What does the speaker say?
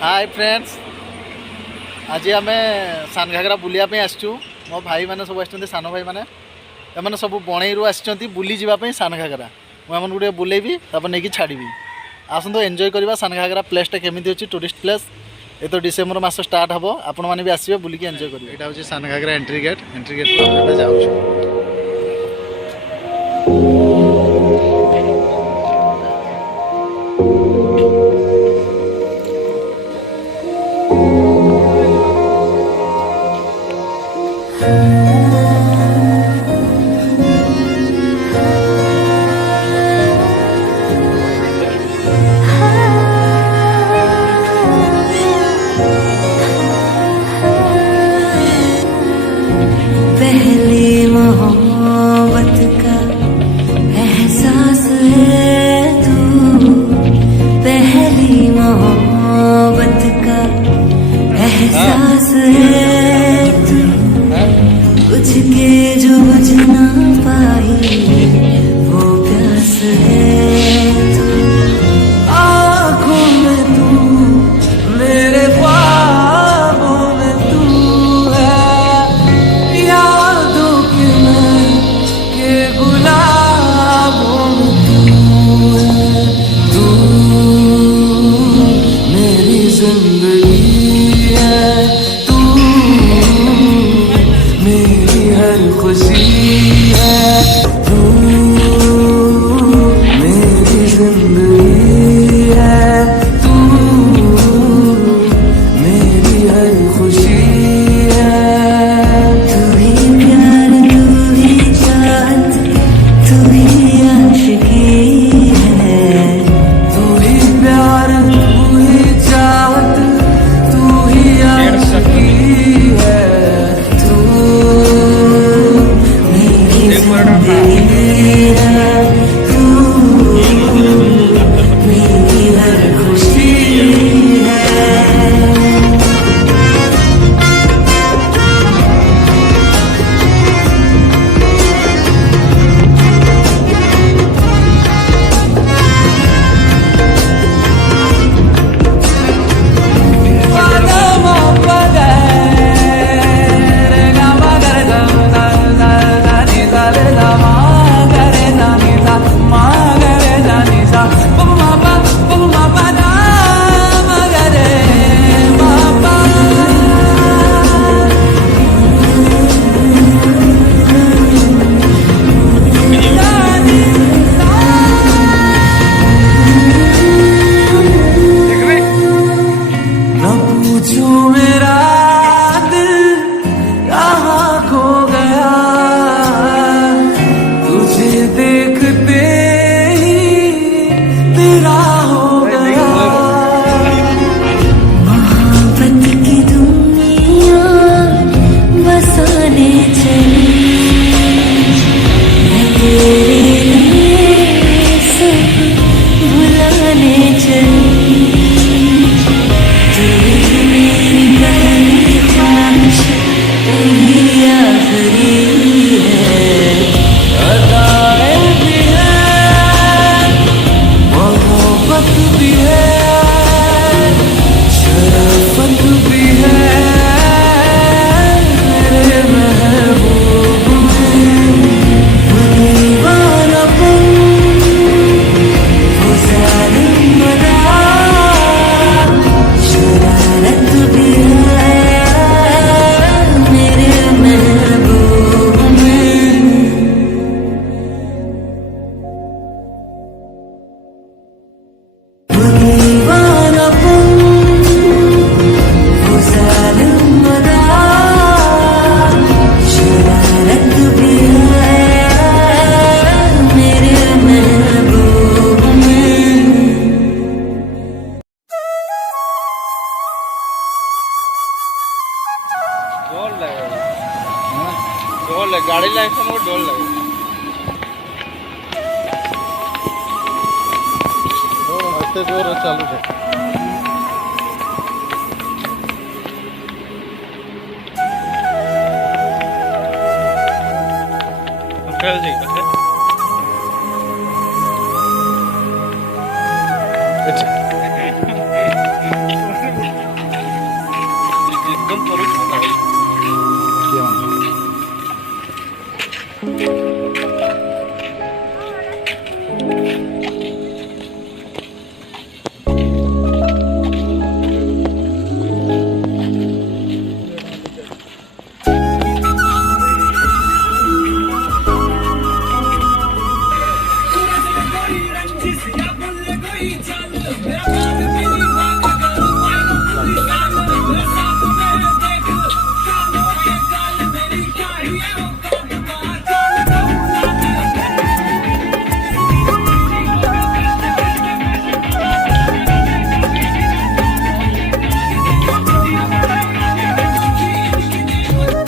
Hi friends, आज आम सान घागरा बुलायापी आसचु। मो भाई मैंने सब आस सान भाई मैंने एम सब बणईरू आसी बुली जावाई सान घागरा। मुझे गोटे बुलेबी तापर नहीं छाड़ी। आसतु एंजॉय करवा सान घागरा प्लेसटा केमी अच्छी टूरिस्ट प्लेस। ये तो डिसेम्बर मास स्टार्ट हम, आपण मैंने भी आसवे बुलिक एंजॉय करेंगे। यहाँ हूँ सान घागरा एंट्री गेट को जाऊँ। पहली मोहब्बत का एहसास है तू, पहली मोहब्बत का एहसास है तू, बुझ के जो बुझ ना पाई वो प्यास है तू। आँखों में तू, मेरे ख्वाबों में तू है, यादों के मैं के गुलाबों में तू है। तू मेरी जिंदगी है, तू मेरी हर खुशी है, तू मेरी जिंदगी है, तू मेरी हर खुशी है। तू ही प्यार, तू ही चाहत, तू ही आशिकी है। तू ही प्यार, तू ही चाहत, तू ही आशिकी है। तू मेरी जिंदगी है, तू मेरी हर खुशी है। न पूछो मेरा दिल कहाँ खो गया, तुझे देखते ही तेरा हो गया। मोहब्बत की दुनिया बसाने चली, मैं तेरे लिए सब भुलाने चली। डोल लगेगा, डोल लगे गाड़ी लाइट में डोल लगे। एते जोर चालू है। फेल जाएगा।